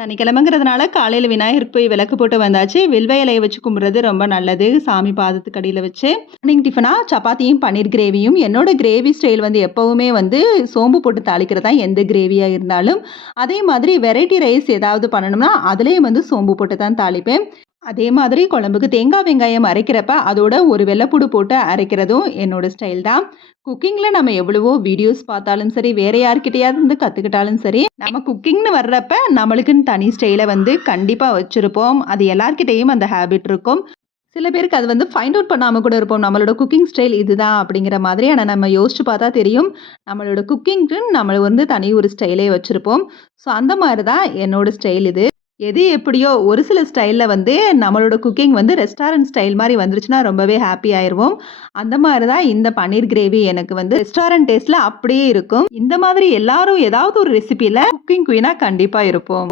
சனிக்கிழமைங்கிறதுனால காலையில் விநாயகருக்கு போய் விளக்கு போட்டு வந்தாச்சு. வில்வ இலையை வச்சு கும்பிட்றது ரொம்ப நல்லது. சாமி பாதத்துக்கு அடியில் வச்சு. மார்னிங் டிஃபனாக சப்பாத்தியும் பன்னீர் கிரேவியும். என்னோட கிரேவி ஸ்டைல் வந்து எப்போவுமே வந்து சோம்பு போட்டு தாளிக்கிறது தான் எந்த கிரேவியாக இருந்தாலும். அதே மாதிரி வெரைட்டி ரைஸ் ஏதாவது பண்ணணும்னா அதுலேயும் வந்து சோம்பு போட்டு தான் தாளிப்பேன். அதே மாதிரி குழம்புக்கு தேங்காய் வெங்காயம் அரைக்கிறப்ப அதோட ஒரு வெள்ளைப்பூடு போட்டு அரைக்கிறதும் என்னோட ஸ்டைல் தான். குக்கிங்கில் நம்ம எவ்வளவோ வீடியோஸ் பார்த்தாலும் சரி, வேற யார்கிட்டயாவது இருந்து கற்றுக்கிட்டாலும் சரி, நம்ம குக்கிங்னு வர்றப்ப நம்மளுக்குன்னு தனி ஸ்டைலை வந்து கண்டிப்பாக வச்சுருப்போம். அது எல்லார்கிட்டேயும் அந்த ஹேபிட் இருக்கும். சில பேருக்கு அது வந்து ஃபைண்ட் அவுட் பண்ணாமல் கூட இருப்போம். நம்மளோட குக்கிங் ஸ்டைல் இதுதான் அப்படிங்கிற மாதிரி. ஆனால் நம்ம யோசிச்சு பார்த்தா தெரியும். நம்மளோட குக்கிங்க்குன்னு நம்ம வந்து தனி ஒரு ஸ்டைலே வச்சுருப்போம். ஸோ அந்த மாதிரி தான் என்னோட ஸ்டைல் இது. எது எப்படியோ ஒரு சில ஸ்டைலில் வந்து நம்மளோட குக்கிங் வந்து ரெஸ்டாரண்ட் ஸ்டைல் மாதிரி வந்துருச்சுன்னா ரொம்பவே ஹாப்பி ஆயிடுவோம். அந்த மாதிரி தான் இந்த பன்னீர் கிரேவி எனக்கு வந்து ரெஸ்டாரண்ட் டேஸ்ட்டில் அப்படியே இருக்கும். இந்த மாதிரி எல்லாரும் ஏதாவது ஒரு ரெசிபியில் குக்கிங் குயினாக கண்டிப்பாக இருப்போம்.